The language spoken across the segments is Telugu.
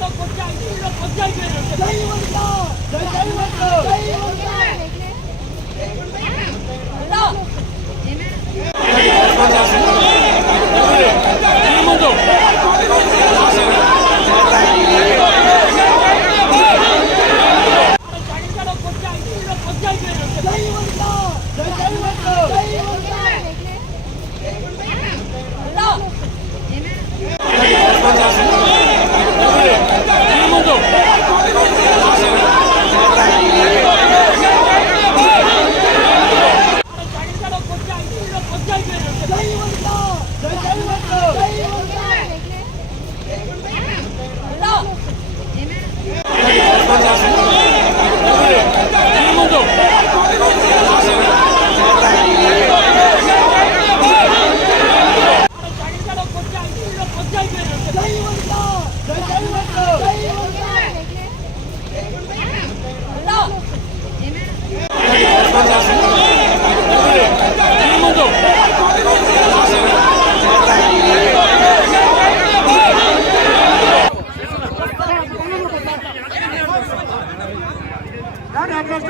こっちは、いつもこ。గర్వించి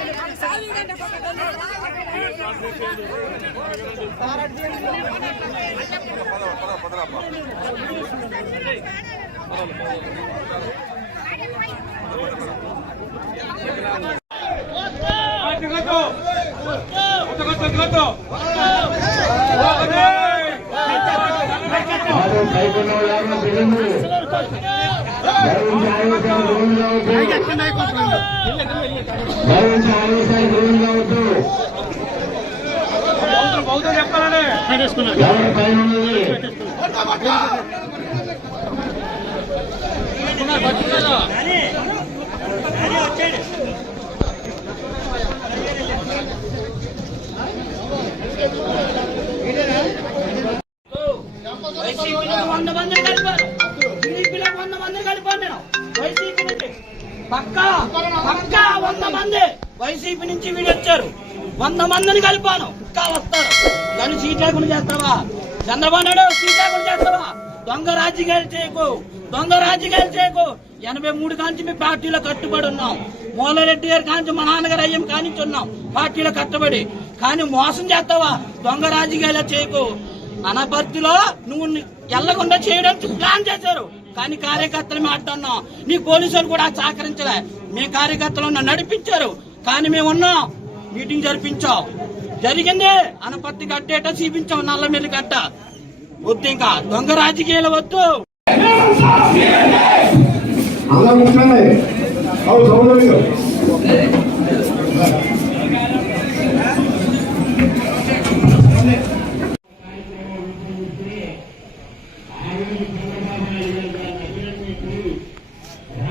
ఆవేశాలు గురువులు కావద్దు గర్వించి ఆవేశాలు గురువులు కావద్దు ఎవరి పైన ఉన్నది పక్కా పక్కా వంద మంది వైసీపీ నుంచి వీడు వచ్చారు. వంద మందిని కలిపాను. పక్కా వస్తారు. కానీ సీట్ లేకుండా చేస్తావా? చంద్రబాబు నాయుడు సీట్ లేకుండా చేస్తావా? దొంగ రాజకీయాలు చేయకు. దొంగ రాజకీయాలు చేయకు. ఎనభై మూడు కాంచి మీ పార్టీలో కట్టుబడి ఉన్నాం. మూలారెడ్డి గారి కాంచి మా నాన్నగారు అయ్యం కానించి ఉన్నాం. పార్టీలో కట్టుబడి. కానీ మోసం చేస్తావా? దొంగ రాజకీయాలు చేయకు. అనపర్తిలో నువ్వు ఎల్లకుండా చేయడానికి ప్లాన్ చేశారు. కానీ కార్యకర్తలు మాట్లాడినాం మీ పోలీసులు కూడా సహకరించలే. మీ కార్యకర్తలు నన్ను నడిపించారు. కానీ మేము ఉన్నాం. మీటింగ్ జరిపించాం. జరిగింది అనుపత్తి కట్టేట చూపించాం నల్లమెల్లి కట్ట వద్దు ఇంకా. దొంగ రాజకీయాలు వద్దు. అలా